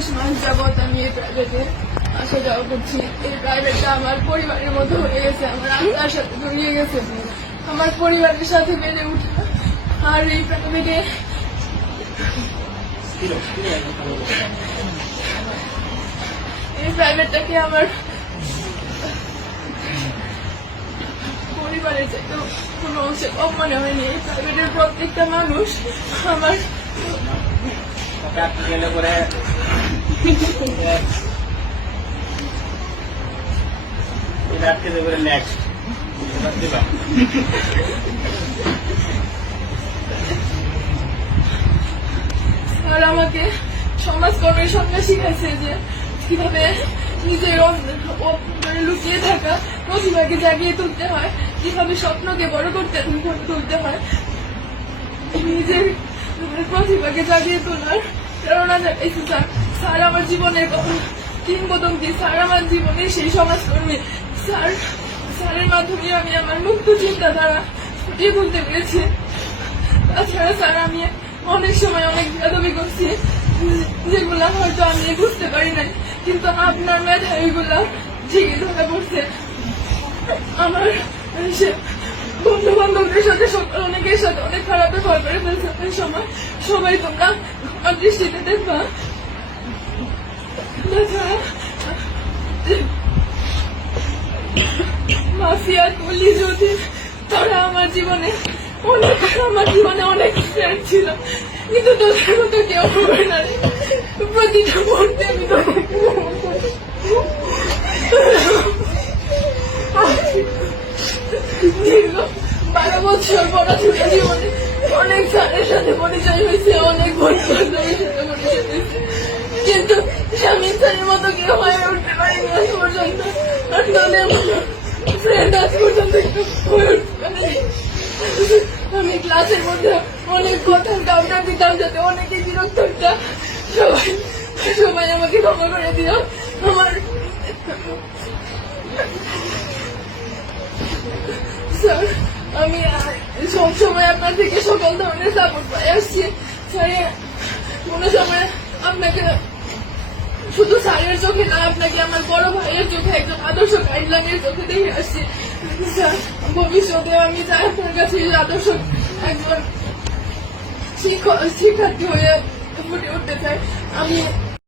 একুশ মাস যাবৎ আমি এই প্রাইভেটে আসা যাওয়া করছি এই প্রাইভেটটা আমার পরিবারের মতো হয়ে গেছে, আমার আত্মার সাথে জড়িয়ে গেছে। আমার পরিবারের সাথে বেড়ে উঠা আর এই প্রাইভেটে এই প্রাইভেটটাকে আমার পরিবারের চাইতে কোনো অংশে কম মনে হয়নি প্রাইভেটের প্রত্যেকটা মানুষ আমার গেলে পরে নেক্সট আর আমাকে সমাজকর্মের সঙ্গে শিখাইছে যে কীভাবে নিজের মানে লুকিয়ে থাকা প্রতিভাকে জাগিয়ে তুলতে হয়, কীভাবে স্বপ্নকে বড় করতে তুলতে হয়। নিজের প্রতিভাকে জাগিয়ে তোলার প্রেরণা জাগাইছে স্যার স্যার, আমার জীবনের কিংবদন্তি স্যার, আমার জীবনের সেই সমাজকর্মী স্যার, স্যারের মাধ্যমে আমি আমার মুক্ত চিন্তাধারা ফুটিয়ে তুলতে পেরেছি। তাছাড়া স্যার, আমি অনেক সময় অনেক বেদবি করছি, যেগুলা হয়তো আমি বুঝতে পারি নাই, কিন্তু আপনার মেধা এগুলা ঠিকই ধরা পড়ছে। আমার বন্ধু বান্ধবদের সাথে অনেকের সাথে অনেক খারাপ ব্যবহার করে ফেলছে। সময় সবাই তোমরা আমার দৃষ্টিতে দেখবা মাফিয়া তুলি যদি তারা আমার জীবনে, অনেক আমার জীবনে অনেক ফ্রেন্ড ছিল, কিন্তু তোদের মতো কেউ হবে না রে। প্রতিটা মুহূর্তে আমি বারো বছর পড়াশোনা জীবনে অনেক স্যারের সাথে পরিচয় হয়েছে, অনেক বন্ধু সাথে পরিচয় স্বামী মতো কেউ হয়ে উঠতে পারিনি আজ পর্যন্ত। আর মতো ফ্রেন্ড আজ পর্যন্ত হয়ে আমি ক্লাসের মধ্যে অনেক কথা কাউন্টার দিতাম যাতে অনেকে বিরক্ত হতাম সবাই সবাই আমাকে ক্ষমা করে দিও। আমার স্যার, আমি সব সময় আপনার থেকে সকল ধরনের সাপোর্ট পাই। আসছি। স্যার, কোনো সময় আপনাকে শুধু স্যারের চোখে না, আপনাকে আমার বড় ভাইয়ের চোখে, একজন আদর্শ গাইডলাইনের চোখে দেখে আসছি। ভবিষ্যতে আমি চাই আপনার কাছে আদর্শ একজন শিক্ষক শিক্ষার্থী হয়ে ফুটে উঠতে চাই। আমি